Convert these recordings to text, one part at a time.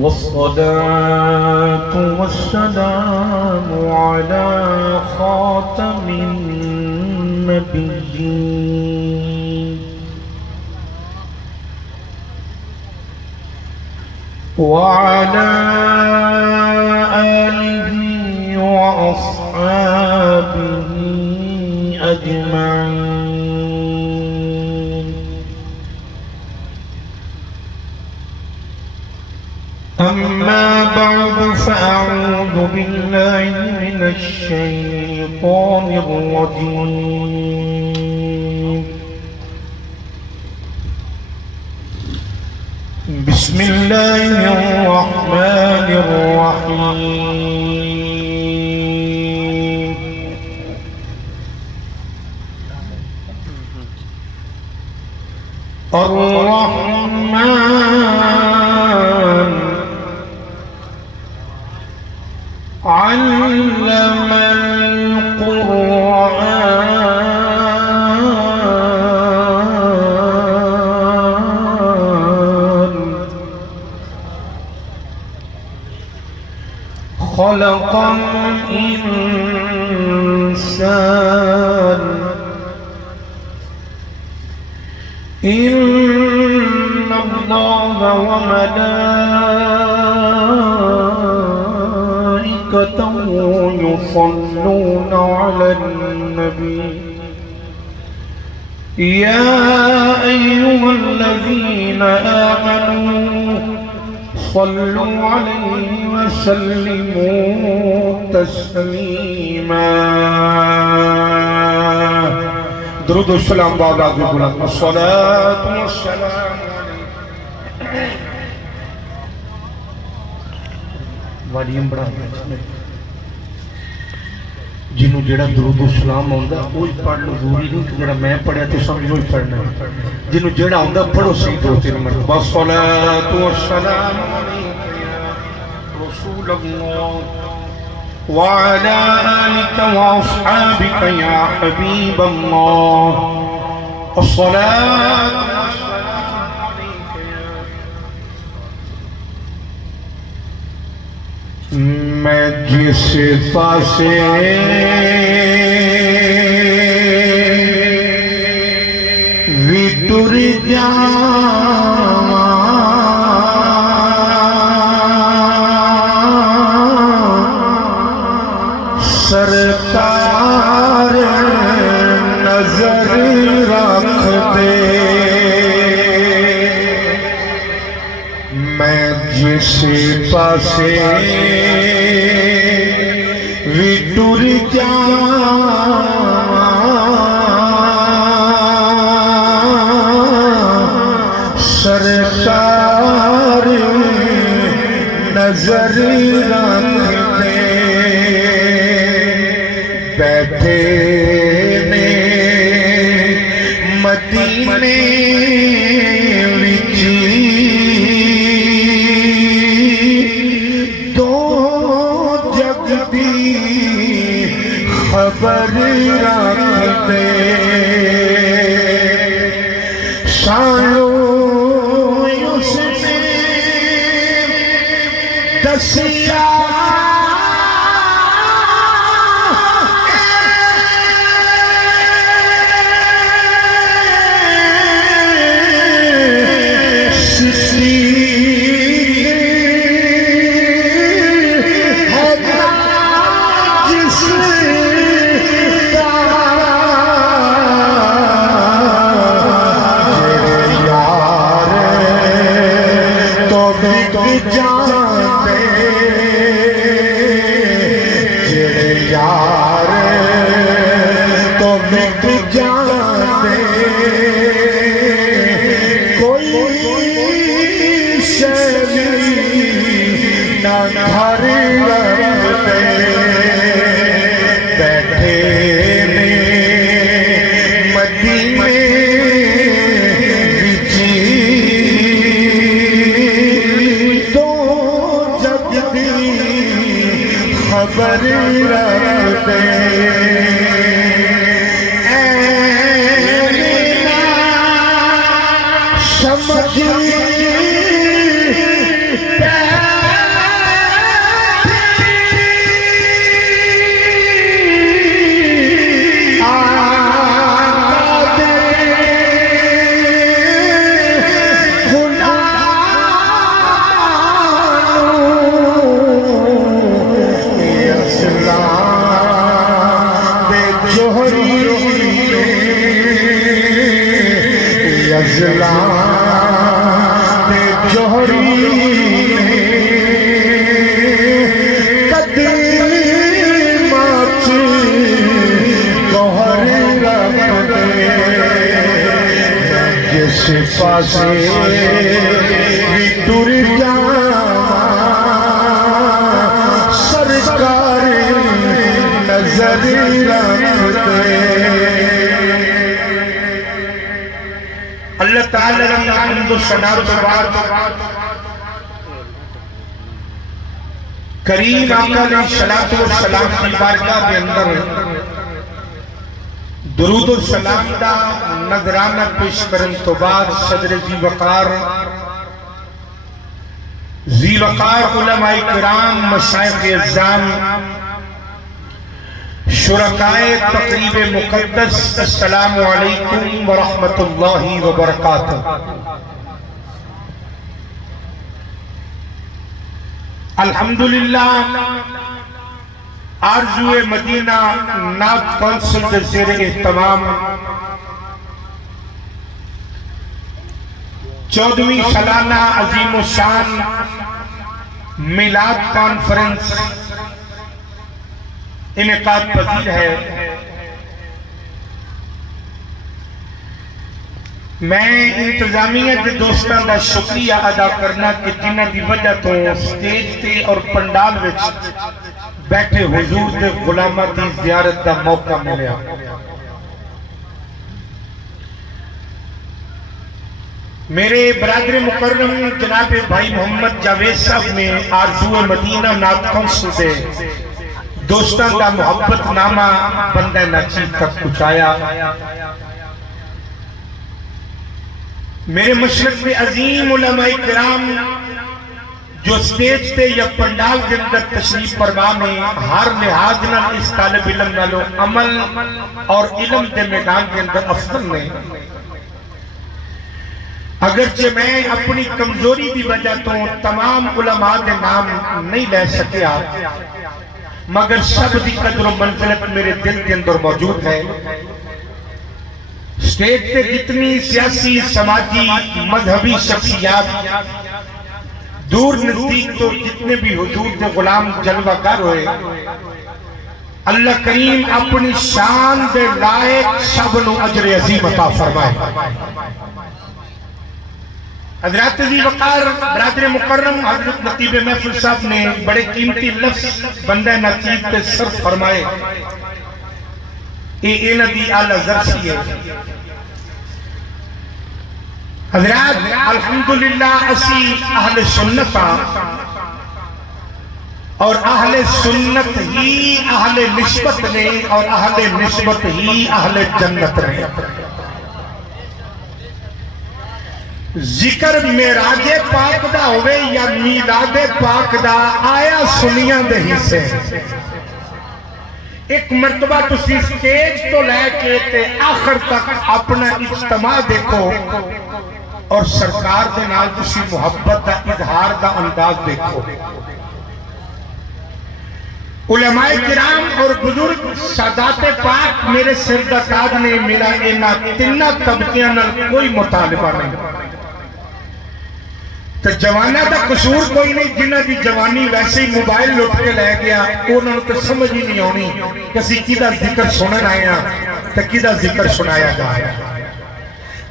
والصلاة والسلام على خاتم النبيين وعلى آله وأصحابه أجمعين. أما بعد فأعوذ بالله من الشيطان الرجيم. بسم الله الرحمن الرحيم. الرحمن علم القرآن خلق الإنسان إن الله وملائكته يصلون على النبي يا أيها الذين آمنوا صلوا عليه وسلموا تسليما. درود السلام بعد بلند الصلاة والسلام والیوم بڑا جنہوں جڑا درود السلام آندا وہی پڑھ لو، ضروری نہیں کہ جڑا میں پڑھیا تے سمجھو ہی پڑھنا. جنہوں جڑا آندا پڑھو سی دو تین مرتبہ. الصلاة والسلام رسول الله وعلى آلك وأصحابك يا حبيب الله. الصلاة والسلام عليك يا میں جس پاسے بھی ٹر جاواں سرکار نظر رکھ دے. میں جس پاسے بھی ٹر جاواں سرکار نظر رکھ دے. بیٹھے نے مدینے وچ دو جگ دی خبر رکھ دے. سانو اس نے دسیا خبر رکھتے غزلان تے جوہری قدیمات گوہر رکھ دے جس پاسے بھی ٹر سرکار نظر رکھ دے اللہ تعالیٰ کی حمد و ثنا و بعد کریم آقا علیہ الصلوۃ والسلام کی بارگاہ کے اندر درود و سلام دا نذرانہ پیش کرن تو بعد صدر ذی وقار علماء کرام مشائخ اعظام شرکائے تقریب مقدس السلام علیکم ورحمت اللہ وبرکاتہ الحمدللہ آرزو مدینہ نعت کونسل کے زیر اہتمام 14ویں سالانہ عظیم الشان میلاد کانفرنس انعقاد پذیر ہے۔ میں انتظامیہ کے دوستان کا شکریہ ادا کرنا کہ جنہ دی وجہ تو سٹیج تے اور پنڈال وچ بیٹھے حضور دے غلامہ دی زیارت کا موقع ملیا۔ میرے برادر مکرم جناب بھائی محمد جاوید صاحب نے آرزو مدینہ نعت کونسل دے دوستان کا محبت نامہ بندہ ناچیز تک پہنچایا۔ میرے مشرق میں عظیم علماء کرام جو سٹیج تے یا پنڈال کے اندر تشریف فرما میں ہر لحاظ نہ اس طالب علم نالو عمل اور علم دے میدان کے اندر افضل نے، اگرچہ میں اپنی کمزوری دی وجہ تو تمام علماء دے نام نہیں لے سکیا، مگر سب دی قدر و منزلت میرے دل کے اندر موجود ہے۔ سٹیج تے جتنی سیاسی، سماجی، مذہبی شخصیات دور نزدیک تو جتنے بھی حضور دے غلام جلوہ گر ہوئے، اللہ کریم اپنی شان دے لائق سب نو اجر عظیم عطا فرمائے۔ حضرات ذی وقار برادر مکرم حضرت نقیب محفل صاحب نے بڑے قیمتی لفظ بندہ ناچیز تے صرف فرمائے، یہ ندی اعلیٰ ذرسی ہے۔ حضرات الحمدللہ اسی اہل سنت اور اہل سنت ہی اہل نسبت نے اور اہل نسبت ہی اہل جنت نے۔ ذکر معراج پاک دا ہوئے یا میلاد پاک دا آیا سنیاں دے حصے، ایک مرتبہ تسی سٹیج تو لے کے تے آخر تک اپنا اجتماع دیکھو اور سرکار دے نال تسی محبت دا اظہار دا انداز دیکھو۔ علماء کرام اور بزرگ سادات پاک میرے سر دا تاج نے میرا اینا تینہ طبقیاں نال کوئی مطالبہ نہیں، تو جوانہ دا قصور کوئی نہیں، جنہ دی جوانی ویسے ہی موبائل لٹ کے لے گیا انہوں نے تو سمجھ ہی نہیں ہونی کسی کدھا ذکر سنن آیا تو کدھا ذکر سنایا جایا۔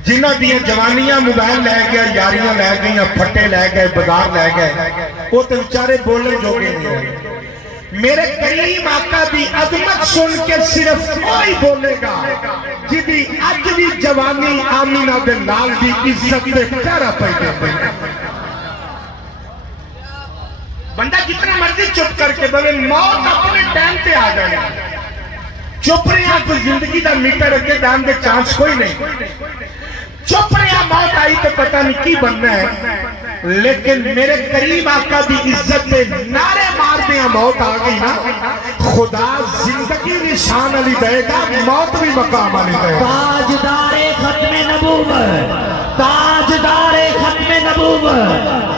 جنہ دیا جوانیاں موبائل لے گیا، یاریاں لے گئیاں، پھٹے لے گئے، بازار لے گئے، وہ تو بیچارے بولنے جوگے نہیں ہیں۔ میرے کریم آقا دی عظمت سن کے صرف کوئی بولے گا جدی اج بھی جوانی آمینہ دے نال دی عزت دے پیرا پہنے پہ۔ بندہ جتنا مرضی چپ کر کے بولے موت اپنے ٹائم پہ آ جائے، چپ رہا تو زندگی دا میٹر اگے دان دے چانس کوئی نہیں، چپ رہا موت آئی تو پتہ نہیں کی بننا ہے، لیکن میرے قریب آقا دی عزت دے نعرے مار دیا موت آ گئی نا، خدا زندگی نشان علی دے گا، موت بھی مقام علی دے گا۔ تاجدار ختم نبوت، تاجدار ختم نبوت۔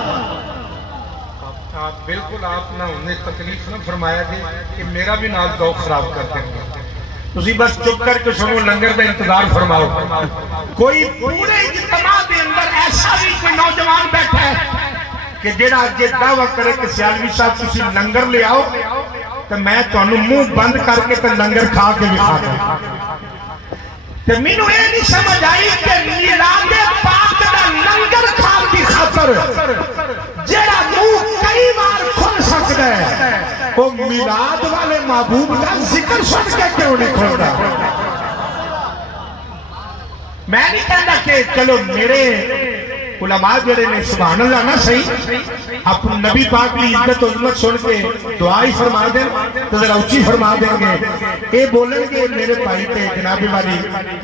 بالکل آپ نہ انہیں تکلیف نہ فرمایا جی کہ میرا بھی ناز ذوق خراب کر دیں گے، تسی بس چپ کر کے سنو لنگر کا انتظار فرماؤ کوئی پورے اجتماع دے اندر ایسا بھی کوئی نوجوان بیٹھا ہے کہ جڑا اجے دعویٰ کرے کہ سیالوی صاحب تسی لنگر لے آؤ تو میں تانوں منہ بند کر کے تے لنگر کھا کے دکھا دوں تے مینوں یہ نہیں سمجھ آئی کہ میلاد پاک دا لنگر کھان کی خاطر جڑا منہ کئی بار کھل سکتا ہے وہ میلاد والے محبوب کا ذکر سن کے کیوں نہیں کھلتا میں نہیں کہتا کہ چلو میرے علماء جڑے نے سبحان اللہ نہ صحیح اپنے نبی پاک کی عزت و عظمت سن کے دعا ہی فرما دیں تو ذرا اونچی فرما دیں گے اے بولیں گے میرے بھائی تے جناب والی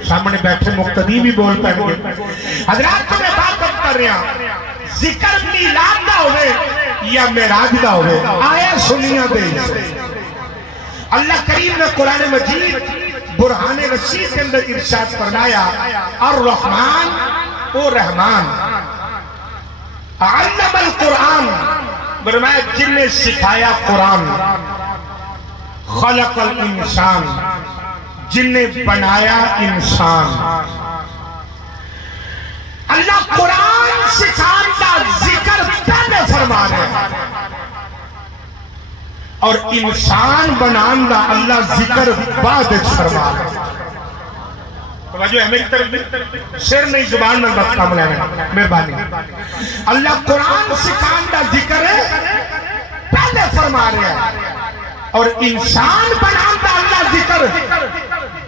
سامنے بیٹھے مقتدی بھی بول پائیں گے حضرات تو میں بات کر رہا ہوں ذکر میلاد دا ہوئے یا معراج دا ہوئے آیا سنیا دے اللہ کریم نے قرآن مجید برہان رشید کے اندر ارشاد فرمایا الرحمن او رحمان علم القرآن فرمایا جن نے سکھایا قرآن خلق الانسان جن نے بنایا انسان اللہ قرآن سکھان کا ذکر پہلے فرما رہے ہیں اور انسان بنان دا اللہ ذکر بعد فرما رہے ہیں توجہ ہے میری طرف سر نہیں زبان میں بس کام لینا مہربانی اللہ قرآن سکھان دا ذکر پہلے فرما رہے ہیں اور انسان بنان دا اللہ ذکر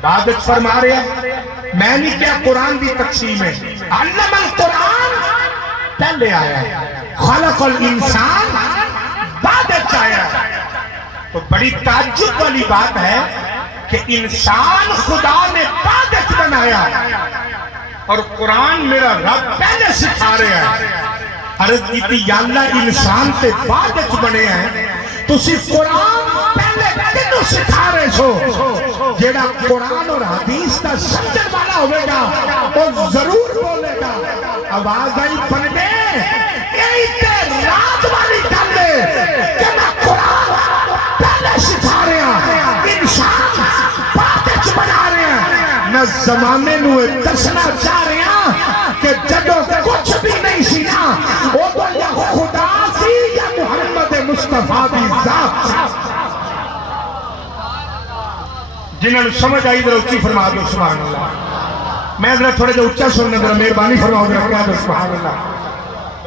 بعد فرما رہے ہیں میں نہیں کیا قرآن دی تقسیم ہے علم القرآن پہلے آیا ہے خلق الانسان بعد آیا ہے تو بڑی تعجب والی بات ہے کہ انسان خدا نے بعد بنایا اور قرآن میرا رب پہلے سکھا رہے ہیں عرض کی یا اللہ انسان تے بعد بنے ہیں تو صرف قرآن پہلے کنوں سکھا رہے سو جیڑا قرآن اور حدیث کا سمجھن والا ہوئے گا وہ ضرور بولے گا آواز آئی بندے یہی تے رات والی گل ہے کہ میں قرآن پہلے سکھا رہے ہیں انسان بعد بنا رہے ہیں نہ زمانے نو دسنا چاہ رہے ہیں کہ جدو کچھ بھی نہیں سی نا وہ تو یا خدا سی یا محمد مصطفیٰ بھی ذات جنہوں نے سمجھ آئی ذرا اچھی فرما دو سبحان اللہ میں ذرا تھوڑے جو اچھا سننے ذرا مہربانی فرماؤ ذرا کیا دو سبحان اللہ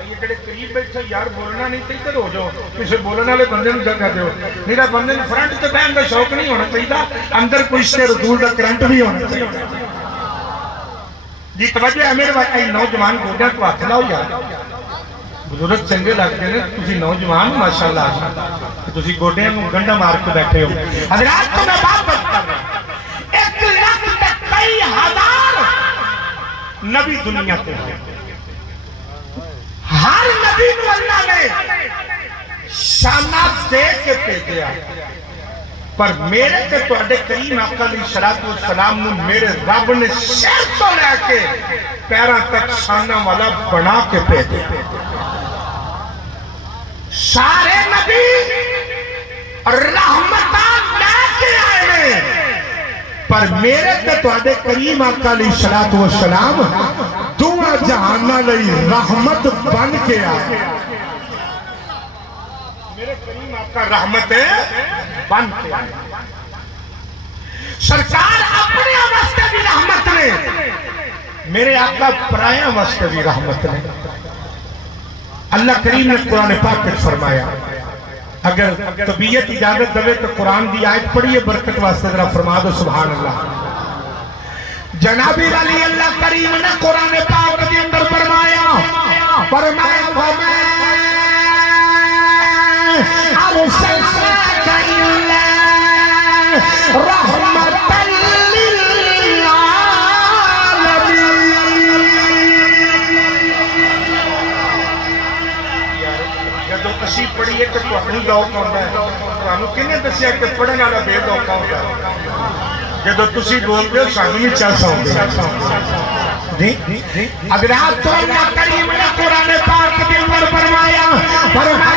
یہ جڑے قریب بیٹھے یار بولنا نہیں تھی ادھر ہو جاؤ کسی بولنے والے بندے نے جگہ دیو میرا بندے نے فرنٹ تے بہن کا شوق نہیں ہونا چاہیے اندر کوئی سے رسول کا کرنٹ بھی ہونا چاہیے جی توجہ ہے میرے بھائی نوجوان گوڈیاں تو ہاتھ لاؤ یار بزرگ چنگے لگتے ہیں تسی نوجوان ماشاءاللہ تسی گوڈیاں کو گنڈا مار کے بیٹھے ہو حضرات کو میں بات بتا رہا ہوں 1 لاکھ تک کئی ہزار نبی دنیا کے ہیں ہر نبی کو اللہ نے شانات دے کے بھیجا پر میرے تے تواڈے کریم آقا علیہ الصلوۃ والسلام نے میرے رب نے سر تو لے کے پیراں تک شانہ والا بنا کے بھیجا سارے نبی رحمتاں لے کے آئے پر میرے تے تواڈے کریم آقا علیہ الصلوۃ والسلام دعا جہاناں لئی رحمت بن کے آئے میرے کریم آقا رحمت بن کے آئے سرکار اپنے واسطے بھی رحمت نے میرے آقا پرایاں واسطے بھی رحمت نے اللہ کریم نے قرآن پاک میں فرمایا اگر طبیعت اجازت دے تو قرآن دی آیت پڑھیے برکت واسطے ذرا فرما دو سبحان اللہ جنابی والی اللہ کریم نے قرآن پاک کے اندر فرمایا وَمَا أَرْسَلْنَاكَ إِلَّا رَحْمَةً اسی پڑھیے کہ تو اپنی ذوق ہوتا ہے تو ہم کنے دسیا کہ پڑھنے والا بے ذوق ہوتا ہے جب تسی بولتے ہو سانو بھی چاہتا ہوں جی اگر آپ تو اللہ کریم نے قرآن پاک کے اندر فرمایا وَمَا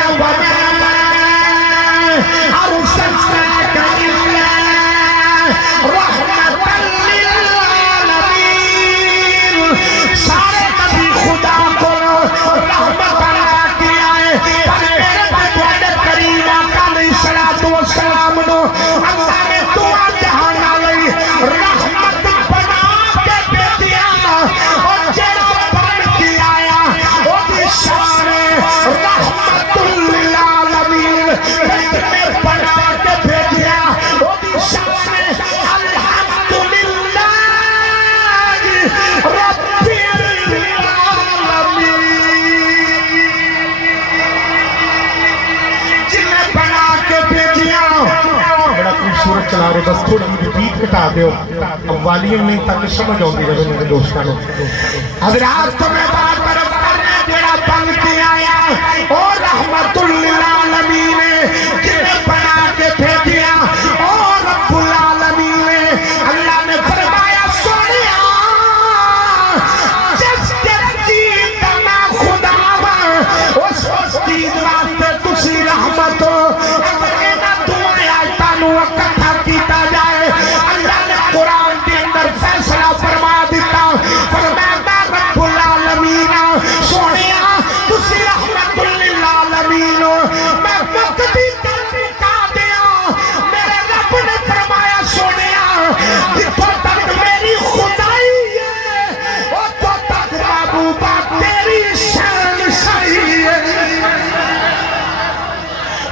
أَرْسَلْنَاكَ إِلَّا رَحْمَةً چلا رہے بس تھوڑی جی بیٹ کٹا دیو اب والیوم نہیں تاکہ سمجھ آؤں رہے میرے دوستانوں حضرات تو میں بات طرف کرنے جیڑا بن کے آیا اور رحمت للعالمین جنہیں بنا کے بھیجیا اور رب العالمین اللہ نے فرمایا سونیا جس چیز کا میں خدا ہوں اس چیز واسطے تسی رحمت ہو اگر انہاں دعائیں آیتانوں اکٹھا کیتا جائے اللہ نے قرآن کے اندر فیصلہ فرما دیتا فرمایا رب العالمین سونیا تسی رحمت للعالمین میں مقتدی کا دیا میرے رب نے فرمایا سونیا جتوں تک میری خدائی ہے اتوں تک محبوبہ تیری شان صحیح ہے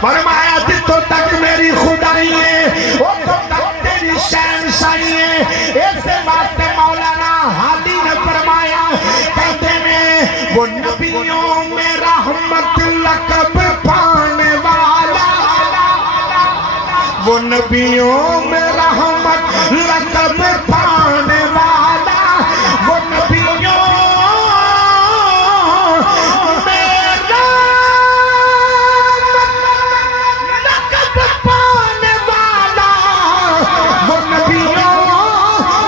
فرمایا جتوں تک میری خدائی ہے اتوں تک تیری شان صحیح ہے اس واسطے مولانا ہادی نے فرمایا کہتے ہیں وہ نبیوں میں رحمت لقب پانے والا وہ نبیوں میں رحمت لقب پانے والا وہ نبیوں میں لقب پانے والا وہ نبیوں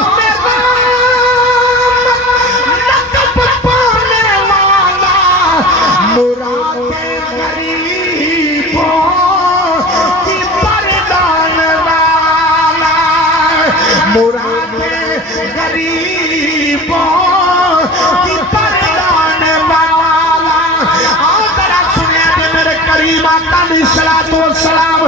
میں لقب پانے والا مراد غریبوں کی پردان والا مراد غریبوں کی پردان والا آؤ ذرا سنیں کہ میرے کریم آقا علیہ السلام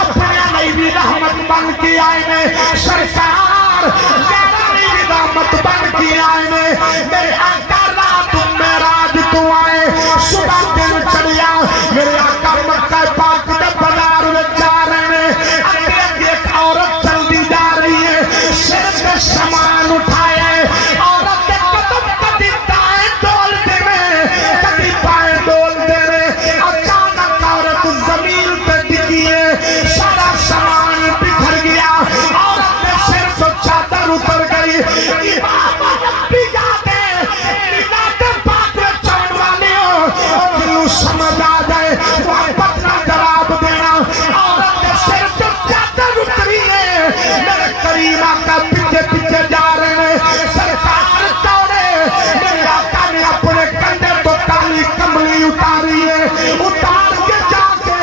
اپنے علیہ بھی رحمت بن کے آئے نے سرکار علیہ بھی رحمت بن کے آئے نے میرے آقا رات معراج تو آئے صبح دن چڑھیا میرے آقا مکہ پاک دے بازار میں جا رہے ہیں اگے اگے ایک عورت چلتی جا رہی ہے سر پہ سامان اٹھائے عورت کے قدم کدی دائیں ڈول دے میں کدی بائیں ڈول دے میں اچانک عورت زمین پہ ڈگی ہے سارا سامان بکھر گیا عورت کے سر سے چادر اتر گئی امام ربی یاد ہے ملاد پاک میں چون والے ہو دلوں سمجھ آ جائے محبت نہ جواب دینا عورت کے سر سے چادر اتری ہے میرے کریم آقا پیچھے پیچھے جا رہے ہیں سرکار دوڑے میرے آقا نے اپنے کندھے تو کالی کملی اتاری ہے اتار کے جا کے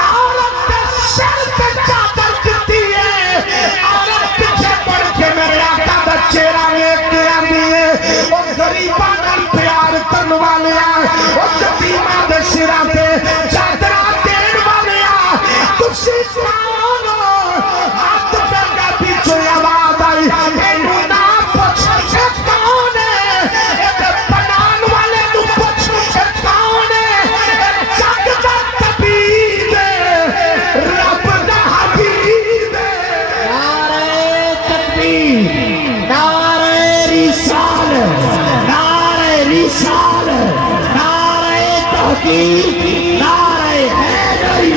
عورت کے سر پہ چادر دیتی ہے عورت پیچھے پڑھ کے میرے آقا دا چہرہ ایک کے آنی ہے اور غریبہ نال پیار کرن والے اور یتیماں دے سراں تے چادراں دین والے تسی کون ہو ہاتھ پہ کا پیچھے آواز آئی اینو نہ پوچھ اے کون ہے اے بنان والے نو پوچھ اے کون ہے اے جگ دا طبیب ہے رب دا حبیب ہے نعرہ تکبیر نعرہ رسالت نعرہ رسالت نعرہ تحقیق نعرہ حیدری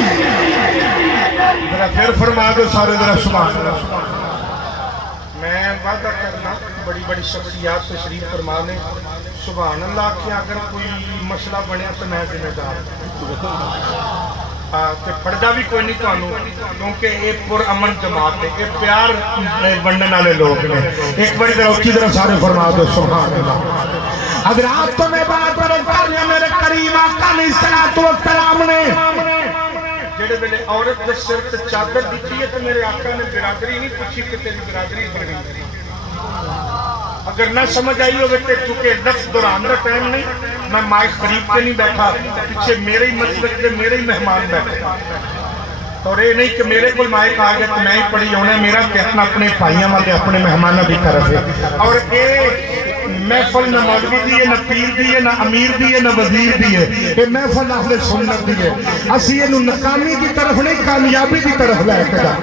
ذرا پھر فرما دو سارے ذرا سبحان اللہ میں وعدہ کرنا بڑی بڑی شخصیات تشریف فرما لیں سبحان اللہ کہ اگر کوئی مسئلہ بنیا تو میں ذمہ دار تے پردہ بھی کوئی نہیں تانوں کیونکہ ایک پر امن جماعت ہے ایک پیار بننے والے لوگ نے ایک بڑی ذرا اچھی طرح سارے فرما دو سبحان اللہ حضرات تو میں بات کروں گا میرے کریم آقا علیہ السلام نے جڑے ویلے عورت دے سر تے چادر دتی ہے تو میرے آقا نے برادری نہیں پوچھی کہ تیری برادری بن گئی اگر نہ سمجھ آئی ہوئے تو چونکہ لفظ دوران دا ٹائم نہیں میں مائک خرید کے نہیں بیٹھا پیچھے میرے ہی مسجد کے میرے ہی مہمان بیٹھے اور یہ نہیں کہ میرے کو مائک آ گیا تو میں ہی پڑھی ہونا میرا کہنا اپنے بھائیاں والے اپنے مہمانوں کی طرف ہے اور یہ محفل نہ مولوی دی ہے نہ پیر دی ہے نہ امیر دی ہے نہ وزیر دی ہے یہ محفل اہل سنت دی ہے اسی یہ ناکامی کی طرف نہیں کامیابی کی طرف لے کے جا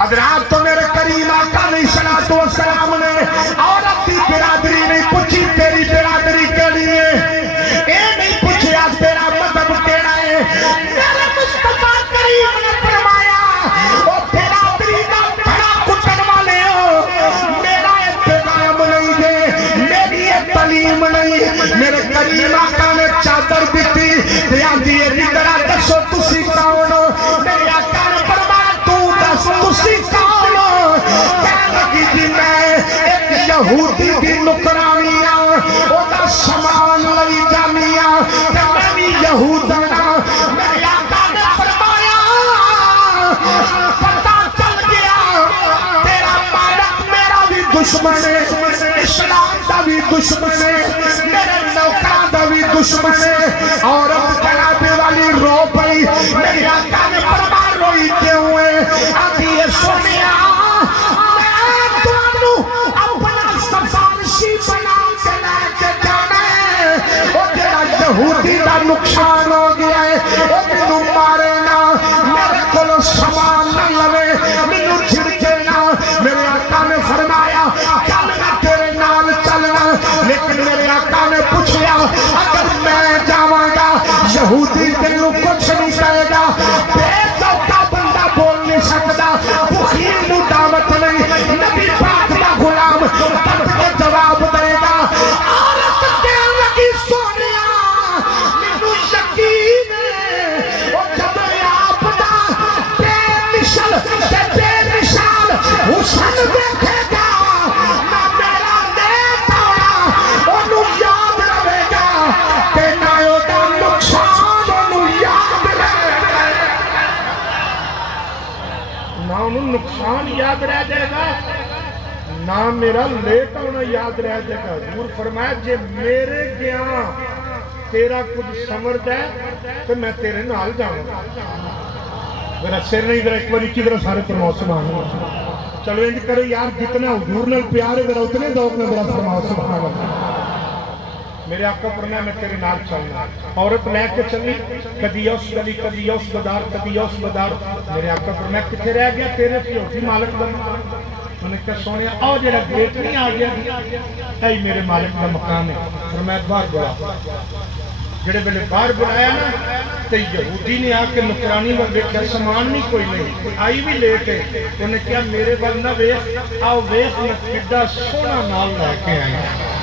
حضرات تو میرے کریم آقا علیہ السلام نے عورت کی برادری نہیں پوچھی تیری برادری کے لیے اے نہیں پوچھا تیرا مذہب کیڑا ہے میرے مصطفیٰ کریم نے فرمایا او برادری یہودی دی نکرانیاں اودا سامان لئی جانیاں تے میں بھی یہوداں میرے آقا نے فرمایا پتہ چل گیا تیرا مالک میرا بھی دشمن ہے اسلام دا بھی دشمن ہے میرے نوکراں دا بھی دشمن ہے عورت جناب والی رو پئی میرے آقا نے فرمایا روئی کیوں ہے آتی ہے سونیا یہودی دا نقصان ہو گیا ہے وہ مینوں مارے نا میرے کولوں سامان نہ لوے مینوں چھڑکے نا میرے آقا نے فرمایا چل میں تیرے نال چلنا لیکن میرے آقا نے پوچھا اگر میں جاواں گا یہودی تینوں کچھ نہیں کہے گا بے ذوقا بندہ بول نہیں سکدا بخیل نوں دعوت نہیں نبی پاک دا غلام تڑپ کے جواب دے گا عورت کہنے لگی سونیا حسن دیکھے گا نہ میرا نیک ہونا انہوں یاد رہے گا کہ نہ اودا نقصان انہوں یاد رہے گا نہ انہوں نقصان یاد رہ جائے گا نہ میرا لیٹ ہونا یاد رہ جائے گا حضور فرمایا جے میرے گیا تیرا کچھ سمرد ہے تو میں تیرے نال جاؤں گا میرا سر نہیں ذرا ایک باری کی طرح سارے فرماؤ سبحان اللہ چلو انج کرو یار جتنا حضور نے پیار ہے ذرا اتنے ذوق میں ذرا فرماؤ سبحان اللہ میرے آقا فرمایا میں تیرے نال چلنا عورت لے کے چلی کدی اس گلی کدی اس بازار کدی اس بازار میرے آقا فرمایا کتنے رہ گیا تیرے پیوٹی مالک بننا انہوں نے کہا سونے آؤ جڑا گیٹ نہیں آ گیا اے میرے مالک کا مقام ہے فرمایا باہر بلا جڑے بلے باہر بلایا نا تو یہودی نے آ کے نکرانی میں دیکھا سامان نہیں کوئی نہیں آئی بھی لیٹ ہے انہوں نے کہا میرے بل نہ ویخ آؤ ویخ میں کڈا سونا نال لے کے آئی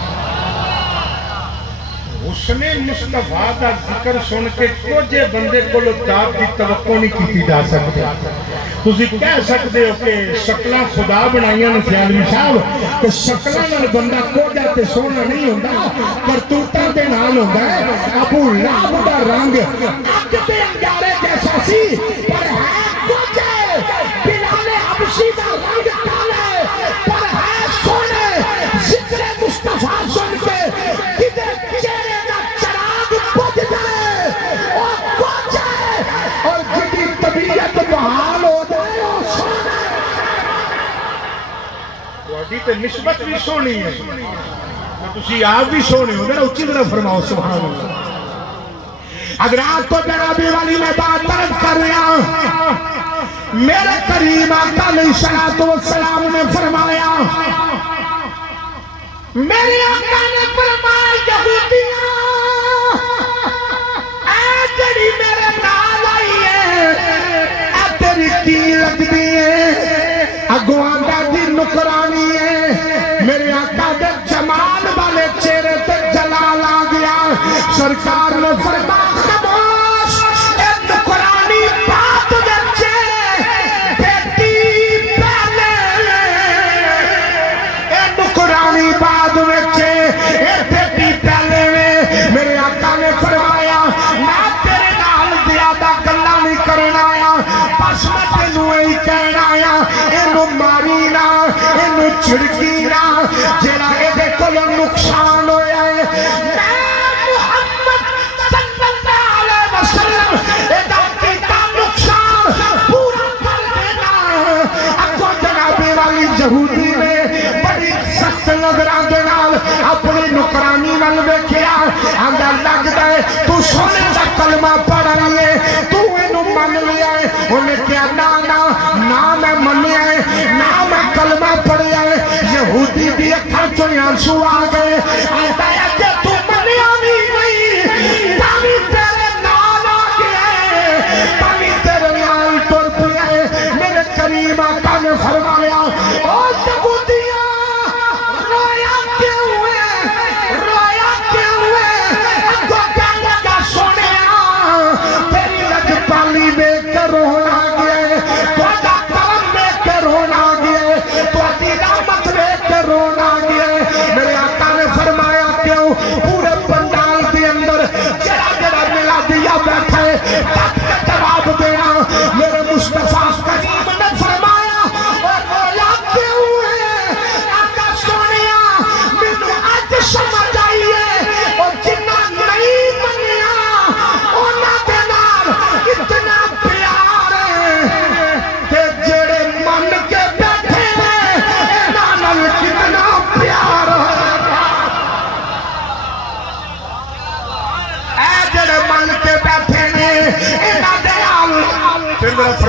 حسن مصطفیٰ دا ذکر سن کے کچھ بندے کو داد دی توقع نہیں کی جا سکتے تسی کہہ سکتے ہو کہ شکلاں خدا بنائیاں نے سیالوی صاحب کہ شکلاں نال بندہ کو جاتے سونا نہیں ہوندا کرتوتاں دے نال ہوندا ہے ابو لہب دا رنگ اگ دے انگارے جیسا سی پر ہے کچھ بلال حبشی دا رنگ کالے پر ہے سونے ذکر مصطفیٰ سن کے کدھر چہرے دا چراغ بجھ جائے اور کچھ اور جدی طبیعت بحال ہو جائے اور سونے وادی تے نسبت بھی سونی ہے تسی آپ بھی سونے ہو نا اچھی طرح فرماؤ سبحان اللہ حضرات تو جنابی والی میں بات طرف کر رہا ہوں میرے کریم آقا علیہ السلام نے فرمایا میرے آقا نے فرمایا یہودیاں اے جڑی میرے نال آئی ہے اے تیری کی لگدی ہے اگوان دا دی نکرانی ہے میرے آقا دے جمال والے چہرے تے جلال آ گیا سرکار نے فرمایا خاموش اے نکرانی بات دے چہرے بیٹی پہلے اے نکرانی بعد وچ اے بیٹی پہلے میرے آقا نے فرمایا میں تیرے نال زیادہ گلاں نہیں کرنا آیا بس میں تینوں ہی کہنا آیا اینو ماری نہ اینو چھڑکی نہ جڑا اے کول نقصان ہویا ہے میں محمد صلی اللہ علیہ وسلم ادا کیتا نقصان پورا کر دینا اگو جنابی والی یہودی نے بڑی سخت نظراں دے نال اپنی نکرانی نال ویکھیا آندا لگدا ہے تو سونے دا کلمہ پڑھ رہی ہے تو اینو من لیا ہے انہیں کہا نہ میں منیا ہے نہ میں کلمہ پڑھیا ہے یہودی دی اکھاں چوں آنسو آ گئے آتا ہے کہ تو منیا نہیں تاوی تیرے نال آ گیا ہے تاوی تیرے نال ٹر پیا ہے میرے کریم آقا نے فرمایا او یہودیاں رویا کیوں ہے رویا کیوں ہے اگو کہنے لگا سونیا تیری لج پالی دیکھ کر رونا گیا ہے تہاڈا کرم دیکھ کر رونا گیا ہے تہاڈی رحمت دیکھ کر رونا گیا ہے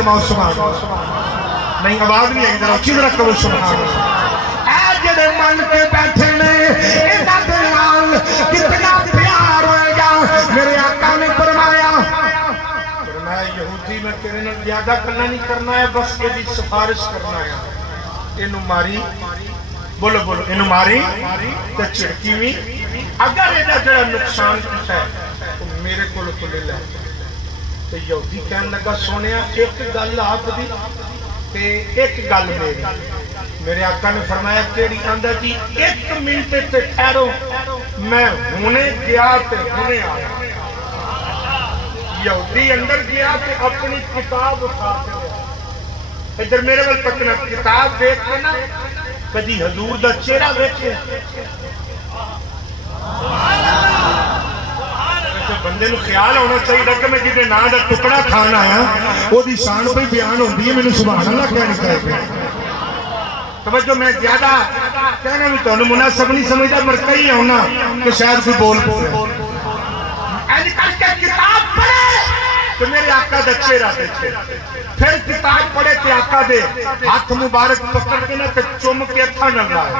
فرماؤ سبحان اللہ. نہیں آواز نہیں آئی, ذرا اچھی طرح کہو سبحان اللہ. اے جڑے من کے بیٹھے نے انہاں دے نال کتنا پیار ہوئے گا. میرے آقا نے فرمایا یہودی میں تیرے نال زیادہ کلا نہیں کرنا ہے, بس یہ دی سفارش کرنا ہے. اینو ماری, بولو بولو, اینو ماری تے چڑکی بھی, اگر یہ جڑا نقصان کیتا ہے تو میرے کو لے لے. تو یہودی کہنے لگا سونیا ایک گل آپ دی تے ایک گل میری. میرے آقا نے فرمایا کیڑی؟ آندا جی 1 منٹ تے ٹھہرو, میں ہونے گیا تے ہونے آیا. یہودی اندر گیا تے اپنی کتاب اٹھا کے ادھر میرے ول تکنا, کتاب دیکھ کے نا کدی حضور دا چہرہ ویکھے. بندے نو خیال ہونا چاہیے کہ میں جہاں نام کا ٹکڑا کھان آیا وہ شان پہ بیان ہوتی ہے, میرے سبحان اللہ کیا نہیں کرے. توجہ, میں زیادہ کہنا بھی تمہیں مناسب نہیں سمجھتا, مر کہیں ہونا کہ شاید کوئی بول کتاب پڑھے تو میرے آقا دا چہرہ دیکھے, پھر کتاب پڑھے تو آقا دے ہاتھ مبارک پکڑ کے نہ چوم کے اکھا نہ لائے.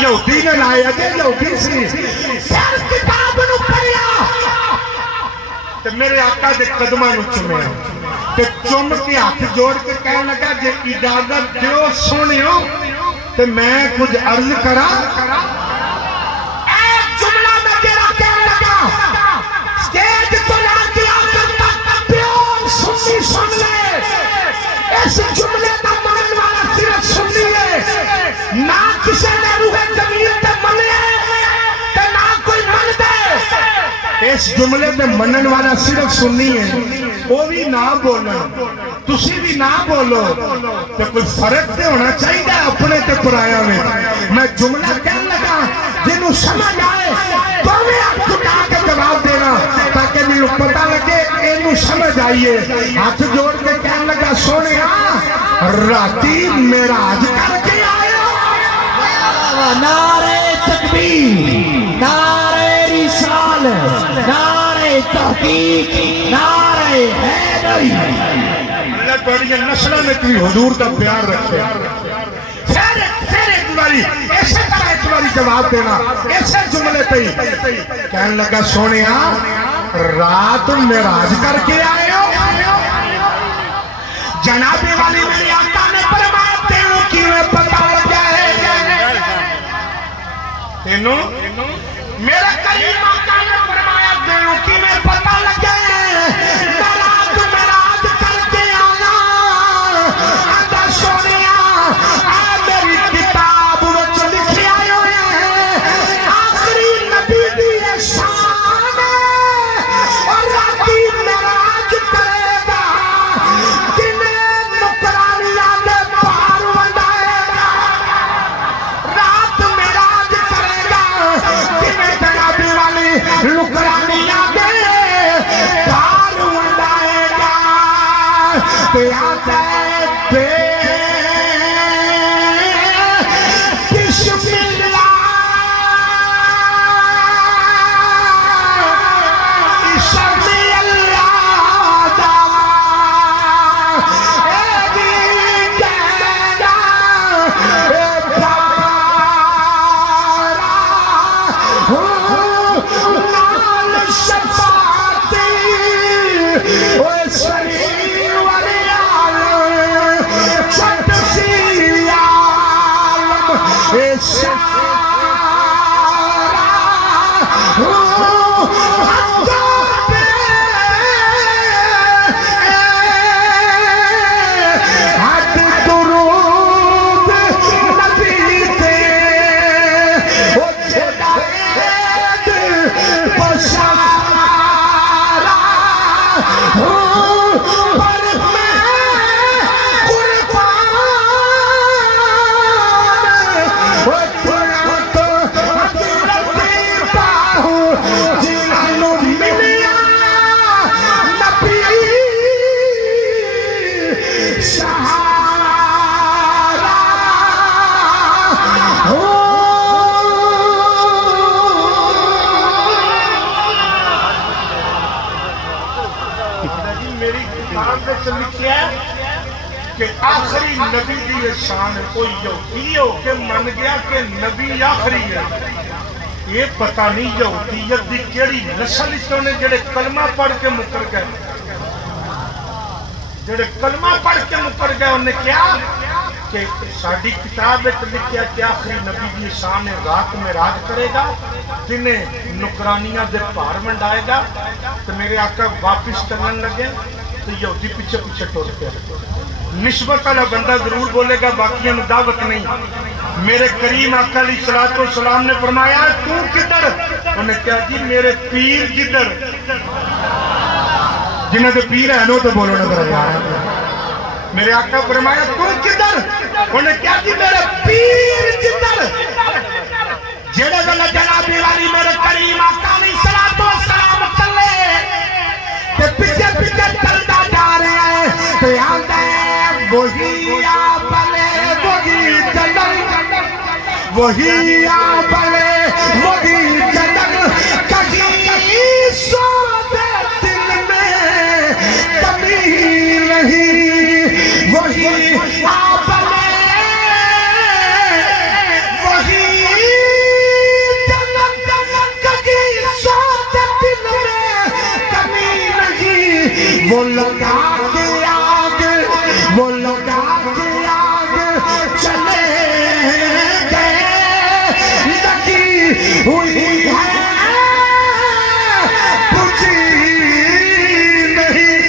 یہودی نے لایا دے, یہودی سی پھر کتاب نو پڑھیا تو میرے آقا دے قدمہ نو چومیا تو چوم کے ہاتھ جوڑ کے کہنے لگا جے اجازت دیو سونیو تو میں کچھ عرض کرا. ایک جملہ میں تیرا کہنے لگا سٹیج تو لا کے آخر تک پیور سنی سن لے. اس جملے کا مان والا صرف سنی ہے, نہ کسی نے روح زمین تے منے تے نہ کوئی من دے. اس جملے میں منن والا صرف سنی ہے, وہ بھی نہ بولن, تسی بھی نہ بولو. تو کوئی فرق تے ہونا چاہیے اپنے تے پرایا میں. میں جملہ کہنے لگا جنہوں سمجھ آئے تو میں آپ اٹھا کے جواب دینا تاکہ میرے پتہ لگے انہوں سمجھ آئیے. ہاتھ جوڑ کے کہنے لگا سونے راتی معراج کر کے آئے. نعرہ تکبیر, نعرہ رسالت, نعرہ تحقیق, نعرہ حیدری. اللہ تمہاری نسلوں میں کوئی حضور کا پیار رکھے. پھر ایک باری ایسے طرح ایک باری جواب دینا ایسے جملے پہ کہنے لگا سونے رات معراج کر کے آئے ہو. جناب والی میری آقا نے فرمایا تینوں کیوں پتہ لگا ہے, تینوں میرا کریم آقا نے فرمایا تینوں کیوں پتہ لگا ہے. رات معراج کر کے آیا, آندا سونیا آ میری کتاب وچ لکھے آئے ہوئے آخری نبی دی شان اور راتی معراج کرے گا, لکرانیاں دے پار ونڈائے گا. تے آتا ہے بسم اللہ بسم اللہ دا اے دی کہنا اے پارا نال شفاعتی او سری ولیال چھٹ سی عالم اے سارا حد درود نبی تے او چھڑائے پسارا پر میں قربان او تھوڑا تو حضرت باہو جنہوں کہ آخری نبی دی یہ شان ہے. کوئی یہودی ہو کے من گیا کہ نبی آخری ہے. یہ پتہ نہیں یہودیت دی کیڑی نسل چوں نے جڑے کلمہ پڑھ کے مکر گئے. جڑے کلمہ پڑھ کے مکر گئے انہیں کیا کہ ساری کتاب لکھیا کہ آخری نبی دی شان رات میں راج کرے گا, جنہیں نکرانیاں دے پار منڈائے گا. تو میرے آقا واپس چلن لگے تو یہودی پیچھے پیچھے ٹر پیا. نسبت والا بندہ ضرور بولے گا, باقیوں نے دعوت نہیں. میرے کریم آقا علیہ الصلوۃ والسلام نے فرمایا تو کدھر؟ انہیں کہا جی میرے پیر کدھر؟ جنہیں تو پیر ہے نو تو بولو نہ کرا یار. میرے آقا فرمایا تو کدھر؟ انہیں کہا جی میرے پیر کدھر؟ جڑے گل جناب والی میرے کریم آقا علیہ الصلوۃ والسلام چلے کہ پیچھے پیچھے چلتا جا رہے ہیں تو یاد ہے وہی آبلے وہی جنل, وہی آبلے وہی جنل, کہیں سو دے دل میں کمی نہیں. وہی آبلے وہی جنل, کہیں سو دے دل میں کمی نہیں. وہ لگا کے آگ, وہ لگا کے آگ چلے گئے, لگی ہوئی ہے بجھی نہیں.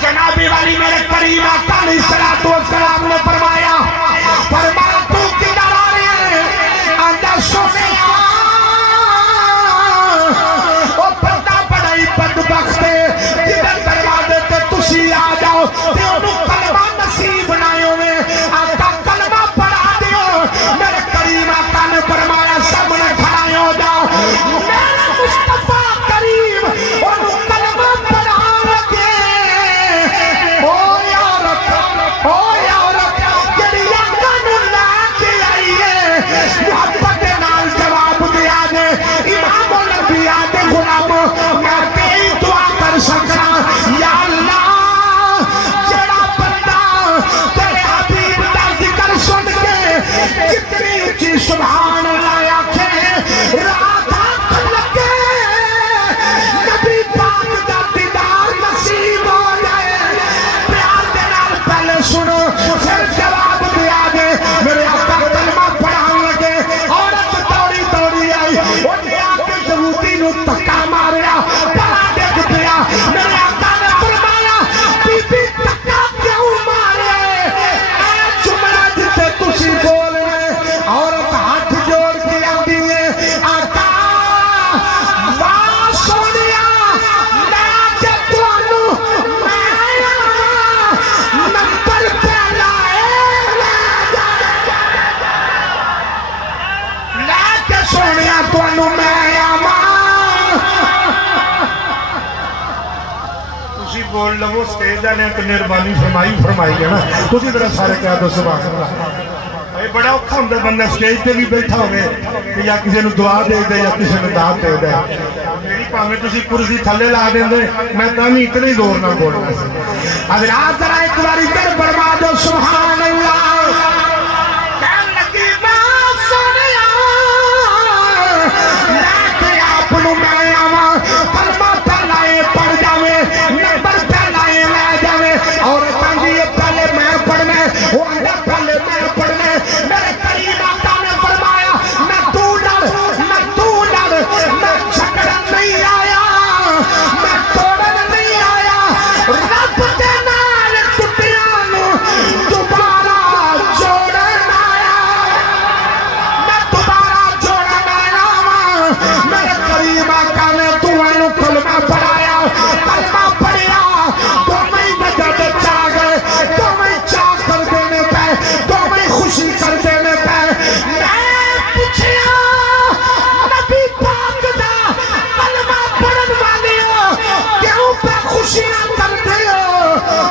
جنابی والی میرے کریم آقا علیہ الصلوۃ والسلام نے فرمایا تو کدھر آ رہے ہیں؟ آندا سونیا او پردہ بڑائی بدبخت جدھر دروازے تے تسی آ جاؤ تے انہوں کلمہ نصیب نہ ہوئے. آقا کلمہ پڑھا دیو. میرے کریم آقا نے فرمایا سامنے کھڑے ہو جاؤ. میرے مصطفیٰ کریم انہوں کلمہ پڑھا لگے. او یارت, او یارت جڑی آقا نو لا کے آئی ہے, محبت نال جواب دیا دے. امام الانبیاء دے غلام میں تیری دعا کر سکنا, یا اللہ جڑا بندہ تیرے حبیب دا ذکر سن کے جتنی اچھی سبحان اللہ آکھے رات آنکھ لگے, نبی پاک دا دیدار نصیب ہو جائے. پیار دے نال پہلے سنو پھر جواب دیا دے. میرے آقا کلمہ پڑھان لگے, عورت دوڑی دوڑی آئی, انہیں آ کے یہودی نو دھکا ماریا, پڑا ڈگ پیا. میرے آقا نے فرمایا بی بی دھکا کیوں مارے؟ اے جملہ جتے تسی بول رہے. عورت ہاتھ جوڑ کے آتی ہے, آقا واہ سونیا میں جے تانوں میں نمبر پہلا لے کے سونیا تانوں میں آواں. تسی بول لو سٹیج والے تو مہربانی فرمائی ہے نا. تسی ذرا سارے کہہ دو سبحان اللہ. یہ بڑا اوکھا ہوندا بندہ سٹیج تے بھی بیٹھا ہوے کہ یا کسی نو دعا دے دے یا کسی نو دعوت دے دے. میری پاویں تسی کرسی تھلے لا دیندے میں تاں بھی اتنے زور نہ بولنا سی. حضرات ذرا ایک باری پھر فرما دو سبحان اللہ. کہن لگی واہ سونیا لے کے آپ نو میں آواں, کلمہ پہلا اے پڑھ جاوے, نمبر پہلا اے لے جاوے. عورتاں دی پہلے میں پڑھنا, وہ آندا پہلے میں پڑھنا. میرے کریم آقا نے فرمایا نہ تو ڈر, نہ تو ڈر, میں جھگڑن نہیں آیا, میں توڑن نہیں آیا. رب دے نال ٹٹیاں نو دوبارہ جوڑن آیا, میں دوبارہ جوڑن آیا واں. میرے کریم آقا نے تینوں کلمہ پڑھایا, کلمہ پڑھیا تو میں وجہ دے چاہ گئے, تو میں چاہ کر دینے پہ, تو میں خوشی کر دینے پہ. میں پوچھیا نبی پاک دا کلمہ پڑھن والے ہو کیوں پہ خوشیاں کرتے ہو؟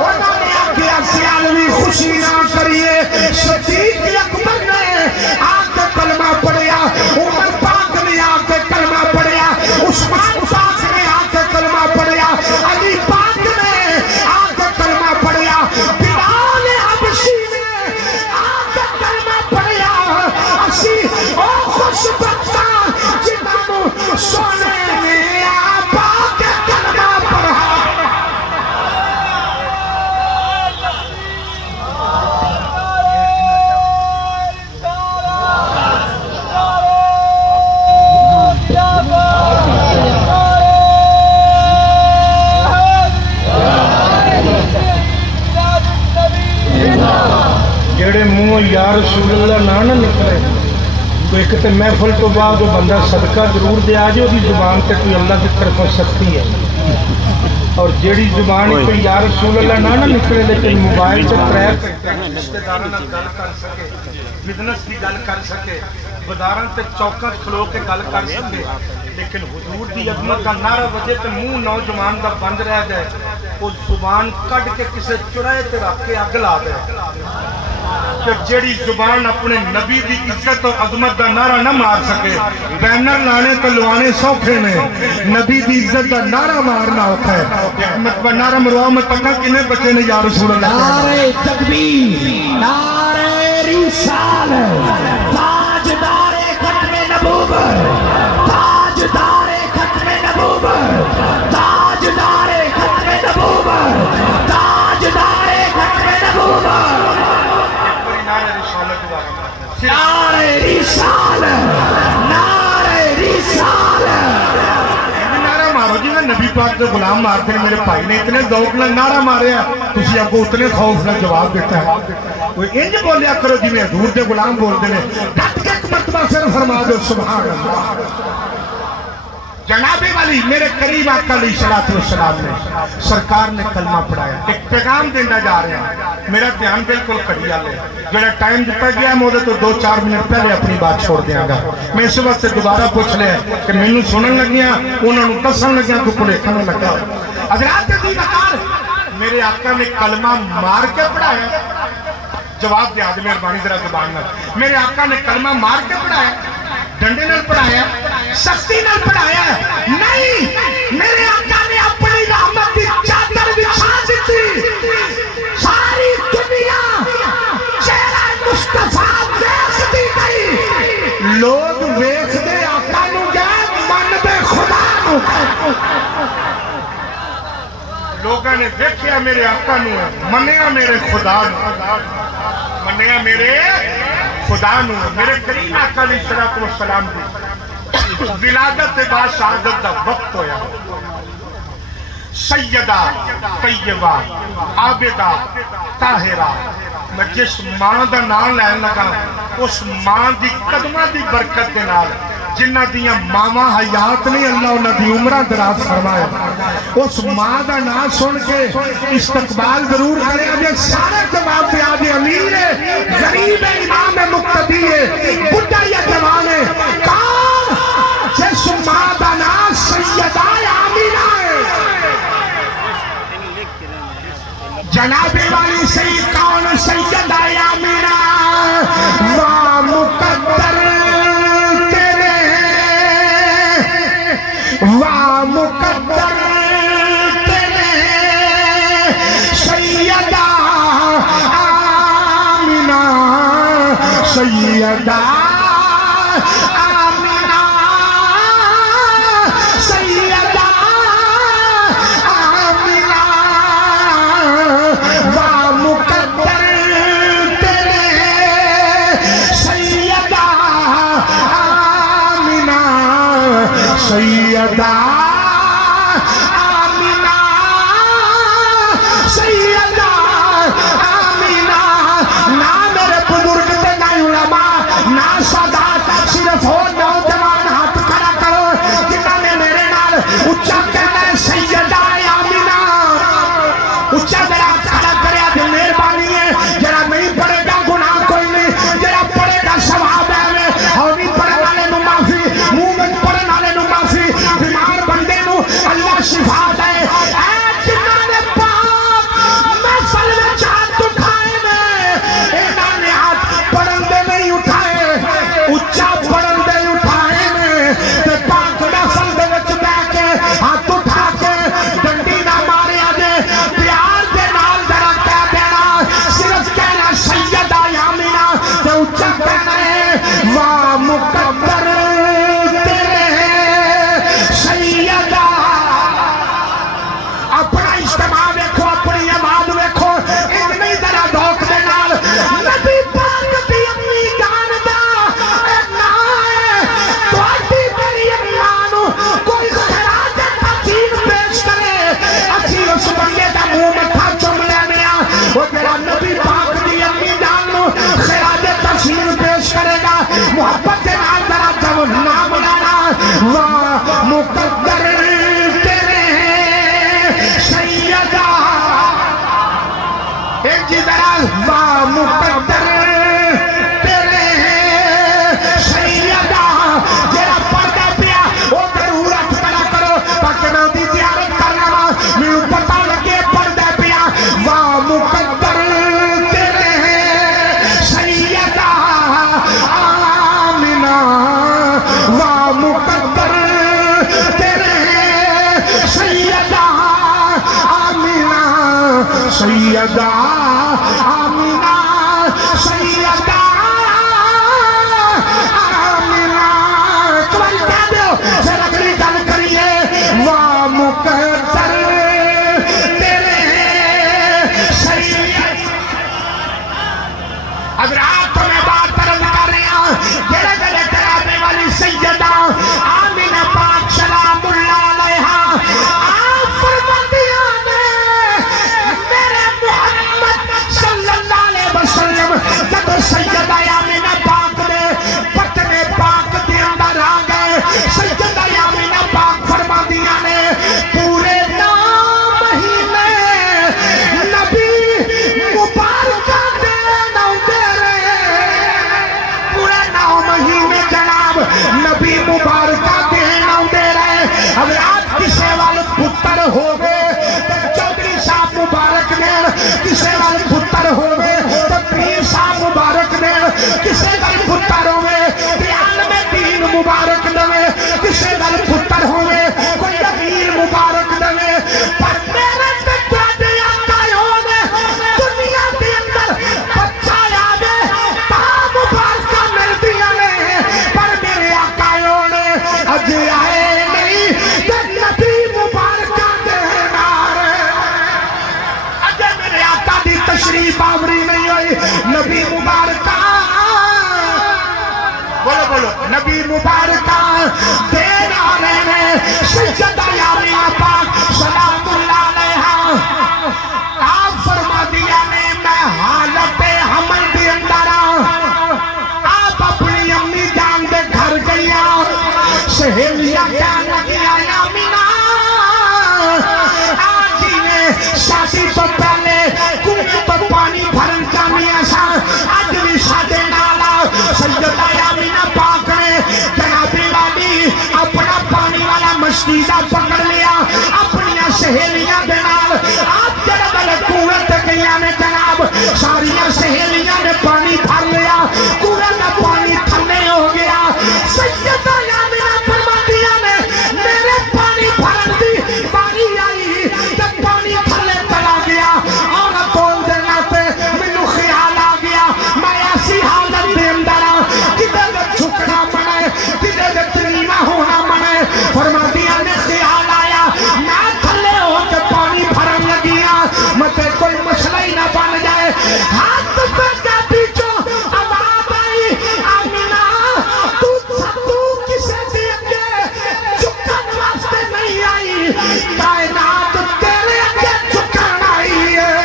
انہوں نے آکھیا سیالوی خوشی نہ کریے. صدیق اکبر نے آ کے کلمہ پڑھیا, عمر پاک نے آ کے کلمہ پڑھیا, عثمان پاک نے آ کے کلمہ پڑھیا, علی پاک نے آ کے کلمہ پڑھیا. جڑے منہ یا رسول اللہ نہ نکلے تو ایک تو محفل تو بعد وہ بندہ صدقہ ضرور دے آ جائے، وہ زبان تے کوئی اللہ کی طرفوں سختی ہے، اور جیڑی زبان کوئی یا رسول اللہ نہ نکلے لیکن موبائل سے ٹریک رشتے داراں نال گل کر سکے، بزنس کی گل کر سکے، بازاراں تے چوکاں کھلو کے گل کر سکے، لیکن حضور دی عظمت کا نعرہ وجے تے منہ نوجوان دا بند رہ جائے، وہ زبان کڈ کے کسے چوراہے تے رکھ کے اگ لا دے، کہ جیڑی زبان اپنے نبی دی عزت اور عظمت دا نعرہ نہ مار سکے، بینر لانے تے لوانے سوکھے نے، نبی دی عزت دا نعرہ مارنا ہوتا ہے۔ نعرہ مروا میں پتہ کنے بچے نے یا رسول اللہ؟ نعرہ تکبیر، نعرہ رسالت، تاجدار ختم نبوت، تاجدار ختم نبوت، تاجدار ختم نبوت، تاجدار ختم نبوت، نعرہ رسالت، نعرہ رسالت۔ نعرہ مارو جی، میں نبی پاک کے غلام مارتے ہیں، میرے بھائی نے اتنے ذوق نال نعرہ مارے ہیں، تسی آپ کو اتنے خوف نال جواب دیتا ہے۔ کوئی انج بولیا کرو جی میں حضور دے غلام بولتے ہیں، ڈٹ کے ایک مرتبہ پھر فرما دو سبحان اللہ۔ جناب والی میرے قریب آقا علیہ الصلوۃ والسلام نے سرکار نے کلمہ پڑھایا، ایک پیغام دینا جا رہے ہیں، میرا دھیان بالکل کھڑی والے جڑا ٹائم دیتا گیا میں تو 2-4 منٹ پہلے اپنی بات چھوڑ دیاں گا، میں اس وقت دوبارہ پوچھ لیا کہ مینوں سنن لگیاں انہاں نوں دسن لگیاں تو پڑھن لگا۔ حضرات دی وقار میرے آقا نے کلمہ مار کے پڑھایا، جواب دیا دے مہربانی ذرا زبان نال، میرے آقا نے کلمہ مار کے پڑھایا، ڈنڈے نال پڑھایا، سختی نال پڑھایا؟ نہیں، میرے آقا نے اپنی رحمت کی چادر بچھا دیتی، ساری دنیا چہرہ مصطفیٰ دیکھتی گئی، لوگ ویکھ دے آقا نو گئے، من دے خدا نو، لوگاں نے دیکھیا میرے آقا نو، منیا میرے خدا نو، منیا میرے خدا نو۔ میرے کریم آقا علیہ الصلوۃ والسلام دی ولادت کے بعد شہادت دا وقت ہویا، سیدہ طیبہ عابدہ طاہرہ، میں جس ماں دا نام لین لگا اس ماں دی قدمہ دی برکت دے نال جنہ دیاں ماما حیات نہیں، اللہ انہاں دی عمرہ دراز فرمایا، اس ماں دا نام سن کے استقبال ضرور کرے، آجے سارے جواب دے، آجے امیر ہے، غریب ہے، امام ہے، مقتدی ہے، بڑھا یا جوان ہے، کون؟ جس ماں دا نام سیدہ آمینہ ہے، جناب والی سید کون؟ سیدہ آمینہ، واہ مقدر واہ مقدر تیرے، سیدہ آمینہ، سیدہ آمینہ، سیدہ آمینہ، واہ مقدر تیرے، سیدہ آمینہ، سیدہ آمینہ، سیدہ آمینہ۔ نہ میرے بزرگ تے نہ علماء نہ سادات، صرف ہو نوجوان ہاتھ کھڑا کرو جنہاں نے میرے نال اچھا کہنا ہے سیدہ آمینہ، اچھا میرا ہاتھ کھڑا کریا جو مہربانی ہے، جڑا نہیں پڑھے گا گناہ کوئی نہیں، جڑا پڑھے گا ثواب ہے، اور نہیں پڑھے والے نو معافی، منہ میں پڑھے والے نو معافی، بیمار مقدر تیرے سیدہ ایک جدرا وا مقدر تیرے سیدہ جیرا پردہ پیا وہ ضرورت کرا کرو تاکہ میں دی زیارت کرنا میں پتہ لگے پردہ پیا وا مقدر تیرے سیدہ آمینہ وا مقدر تیرے سیدہ آمینہ سیدہ آمینہ سیدہ آمینہ تمہیں کہہ دو پھر اگلی گل کریے وا مقدر تیرے سیدہ حضرات میں بات عرض کر رہے ہیں گلے گلے ترابے والی سیدہ آمینہ پاک سلام اللہ علیہا آپ فرماتیاں نے میرے محمد صلی اللہ علیہ وسلم جب سیدہ آمینہ پاک نے پتنے پاک دے اندر آ گئے سیدہ آمینہ پاک فرماتیاں نے پورے 9 مہینے نبی مبارکہ دے پورے 9 مہینے جناب نبی مبارکہ دین آؤندے رہے حضرات کسے وال پتر ہوگے تو چودھری صاحب مبارک دین کسے وال پتر ہوگے تو پیر صاحب مبارک دین کسے وال پتر ہوگے کہ عالم دین مبارک دے کسے وال پتر ہوگے کوئی امیر مبارک دے پر میرے تے آقا ہوگے دنیا کے اندر بچہ آگے تا مبارکہ ملدیاں نے پر میرے آقا ہونے اج آئے نہیں کہ نبی مبارکہ دینا اج میرے آقا دی تشریف آوری نہیں ہوئی نبی مبارکہ بولو بولو نبی مبارکہ دینا رہنے سیدہ آمینہ پاک سلام اللہ علیہا آپ فرما دیا نے میں حالت حمل دی اندر آپ اپنی امی جان دے گھر گیا سہیلیاں کہنے لگیا آمینہ آجی نے شادی تو پہلے کنویں تو پانی بھرن جانی ایسا آج بھی شادی نالا سیدہ آمینہ پاک نے جنابی والی اپنا پانی والا مشکیزہ پکڑ لیا اپنی سہیلیاں دے نال آپ جناب کنویں تے گیا نے جناب ساریاں سہیلیاں نے پانی بھر لیا کنویں کا پانی تھلے ہو گیا سیدہ آمینہ فرماتیاں نے میرے پانی بھرن دی باری آئی جب پانی تھلے چلا گیا اور بول دینا تے مینوں خیال آ گیا میں ایسی حالت دے اندر کدھر جھکنا منے کدھر تریما ہونا منے فرماتیاں نے خیال آیا میں تھلے ہو کے پانی بھرن لگیا مجھے کوئی مسئلہ ہی نہ بن جائے ہاتھ پہ کے پیچھو آواز آئی آمینہ تو کسے دیکھ کے جھکن واسطے نہیں آئی کائنات تیرے اگے جھکن آئی ہے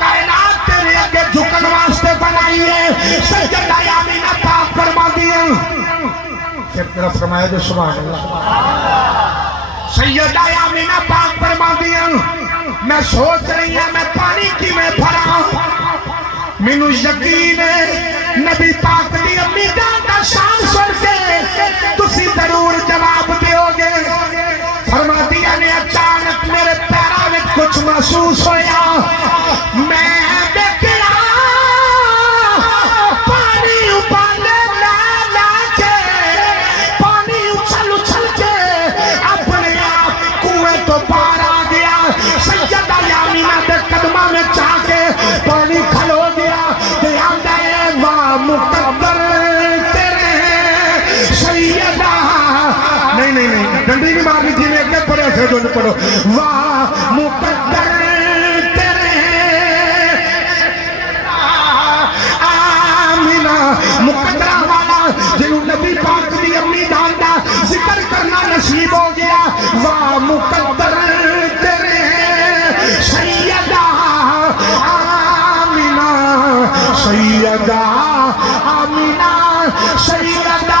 کائنات تیرے اگے جھکن واسطے بنائی ہے سیدہ آمینہ پاک فرما دیا پھر طرف فرمایا جو سبحان اللہ سیدہ آمینہ پاک فرما دیا میں سوچ رہی ہوں میں پانی کی میں بھرا مینوں یقین ہے نبی پاک دی امی جان دا شان سن کے تسی ضرور جواب دیو گے فرما دیا نے اچانک میرے پیراں وچ کچھ محسوس ہویا میں دیکھیا پانی ابالے لا لا کے پانی اچھل اچھل کے اپنے آپ کنویں تو باہر آ گیا سیدہ آمینہ دے قدمہ میں چاہ کے پانی کھلو گیا تے آندا ہے وا مقدر تیرے سیدہ نہیں ڈنڈی نہیں مارنی جی میں اگلے پڑھے سے جو نہیں پڑھو وا مقدر تیرے آمینہ مقدرہ والا جنہوں نبی پاک دی امی جان دا ذکر کرنا نصیب ہو گیا وا مقدر تیرے سیدہ آمینہ سیدہ آمینہ سیدہ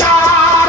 4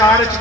4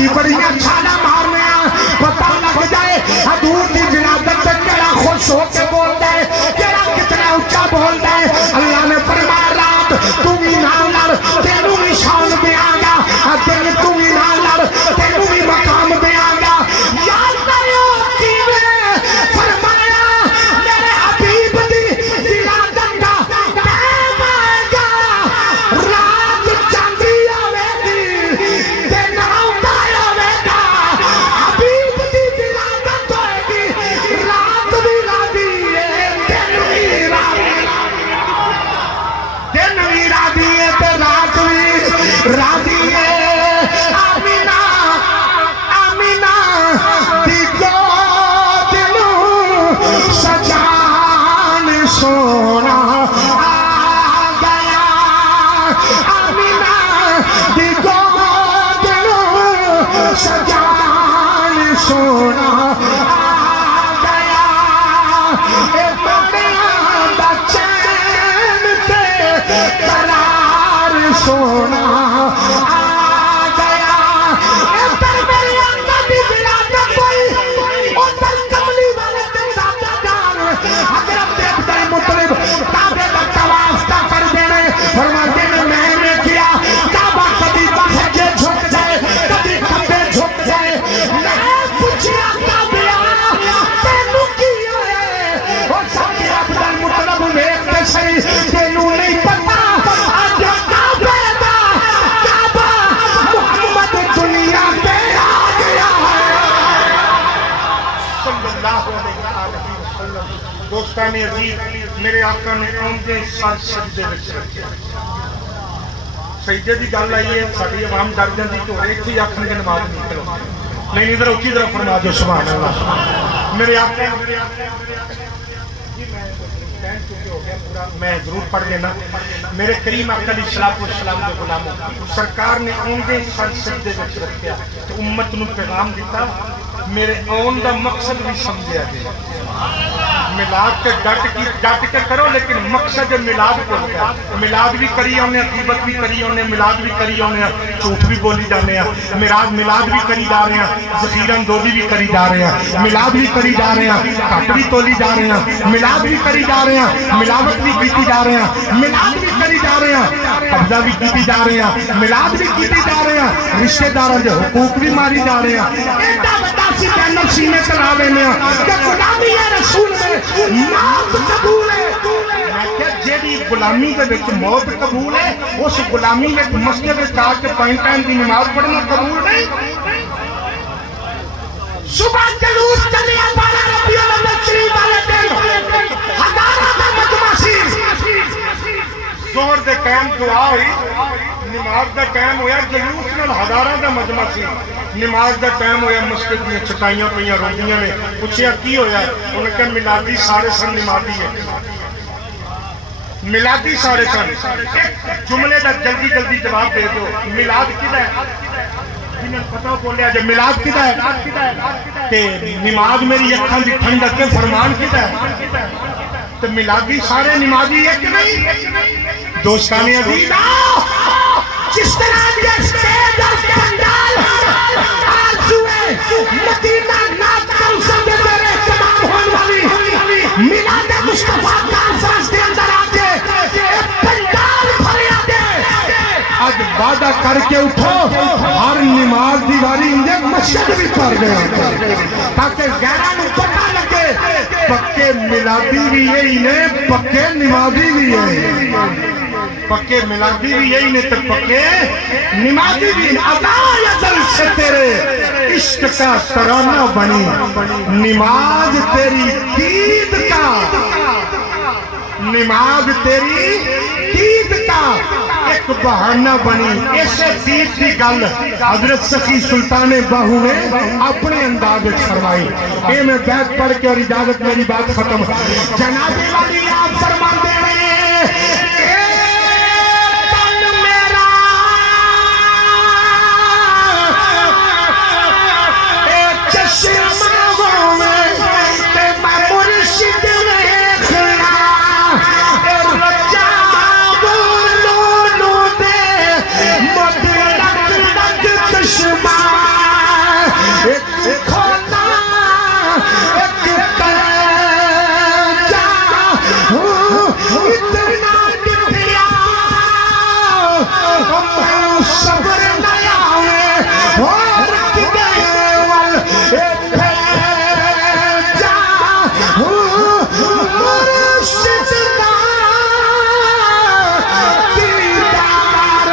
اسی بڑیاں چھالا مارنے پتہ لگ جائے حضور دی ولادت تے کیڑا خوش ہو کے بولدا ہے کیڑا کتنا اونچا بولدا ہے اللہ نے فرمایا رات تو بھی نہ لڑ تینوں بھی شان دیاں گا دن تو بھی نہ لڑ تینوں بھی مقام دیاں گا یاد کرو کیویں فرمایا میرے حبیب دی ولادت دا ٹائم آئے گا رات چاندی آوے گی دن آوندا آوے گا حبیب دی ولادت ہوئے گی رات بھی راضی ہے دن بھی راضی ہے تے رات بھی راضی ہے آمینہ آمینہ دی گود نوں سجان سونا آ گیا آمینہ دی گود نوں سجان سونا آ گیا اے بڑیاں دا چین تے قرار سونا آ گیا ادھر میری آقا دی ولادت ہوئی ادھر کملی والے تے سادہ دار حضرت عبد المطلب کعبے کا طواف کا کر دینے فرماتے ہیں میں نے کیا کعبہ کبھی سجے جھک جائے کبھی کھبے جھک جائے میں پوچھیا کعبہ تینوں کی ہوئے اور ساتھ عبد المطلب ویکھتے صحیح تینوں نہیں پتا آج کعبہ دا کعبہ محمد دنیا پہ آ گیا ہے صلی اللہ علیہ وسلم دوستان عزیز میرے آقا نے آمدے سر سجدے وچ رکھیا سجدے دی گل آئی ہے ساری عوام ڈر جاندی کہ ایک ہی آکھن کے نماز نہیں کرو نہیں ادھر اونچی طرف فرما دو سبحان اللہ میرے آقا میں ضرور پڑھ لینا میرے کریم آقا علیہ السلام کے غلاموں سرکار نے آمدے سر سجدے وچ رکھیا تو امت نو پیغام دیتا میرے آن دا مقصد بھی سمجھیا گیا میلاد کے ڈٹ کے کرو لیکن مقصد میلاد کو ہوتا ہے میلاد بھی کری ہونے غیبت بھی کری ہونے میلاد بھی کری ہونے جھوٹ بھی بولی جانے ہیں میلاد بھی کری جا رہے ہیں ذخیرہ اندوزی بھی کری جا رہے ہیں میلاد بھی کری جا رہے ہیں کٹ بھی تولی جا رہے ہیں میلاد بھی کری جا رہے ہیں ملاوٹ بھی کیتی جا رہے ہیں میلاد بھی کری جا رہے ہیں قبضہ بھی کیتی جا رہے ہیں میلاد بھی کیتی جا رہے ہیں رشتہ داراں دے حقوق بھی ماری جا رہے ہیں ایڈا بڑا سی بینر سینے کرا لینے ہیں کہ غلامی رسول میں موت قبول ہے میں کہ جیڑی غلامی دے وچ موت قبول ہے اس غلامی میں مسجد وچ آ کے 5 ٹائم دی نماز پڑھنا قبول نہیں صبح جلوس چلیا 12 ربیع الاول شریف والے دن ہزاراں دا مجمع سی ظہر دے ٹائم دعا ہوئی نماز دا ٹائم ہویا جلوس نال ہزاراں دا مجمع سی نماز دا ٹائم ہویا مسجد دی چٹائیاں پئیاں روندیاں نے پوچھیا کی ہویا انہوں نے کہا میلادی سارے سن نمازی ہے میلادی سارے سن جملے دا جلدی جواب دے دو میلاد کدا ہے جنہیں پتہ بولیا جب میلاد کدا ہے تے نماز میری اکھاں دی ٹھنڈک کے فرمان کدا ہے تے میلادی سارے نمازی ایک نہیں دوستانی عزیز جس طرح یہ سٹیج اور پنڈال آرزوئے مدینہ نات کونسل دے میرے تمام ہونے والی میلاد مصطفیٰ کانفرنس کے اندر آکے پنڈال بھریا دے آج وعدہ کر کے اٹھو ہر نماز دیواری انجھے مسجد بھی پڑھ گیا تاکہ غیرہ نو پتہ لگے پکے میلادی بھی یہی نے پکے نمازی بھی یہی پکے میلادی بھی یہی نے تو پکے نمازی بھی عطا ازل سے تیرے عشق کا ترانہ بنی نماز تیری دید کا نماز تیری دید کا ایک بہانہ بنی ایسے دید کی گل حضرت سخی سلطان باہو نے اپنے انداز فرمائی اے میں بیت پڑھ کے اور اجازت میری بات ختم جناب والی آپ فرماتے ہیں میں صبر نیا اور کدیول جا مرشد کا دیدار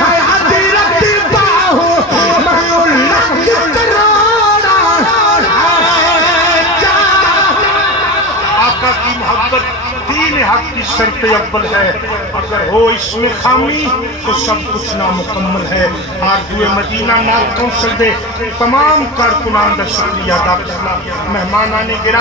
حضرت باہو میں لکھ کروڑا آقا کی محبت دین حق کی شرط اول ہے، اگر ہو اس میں خامی تو سب کچھ نامکمل ہے۔ آرزوئے مدینہ نعت کونسل دے تمام کارکنان دا شکریہ ادا کرنا، مہمانان گرامی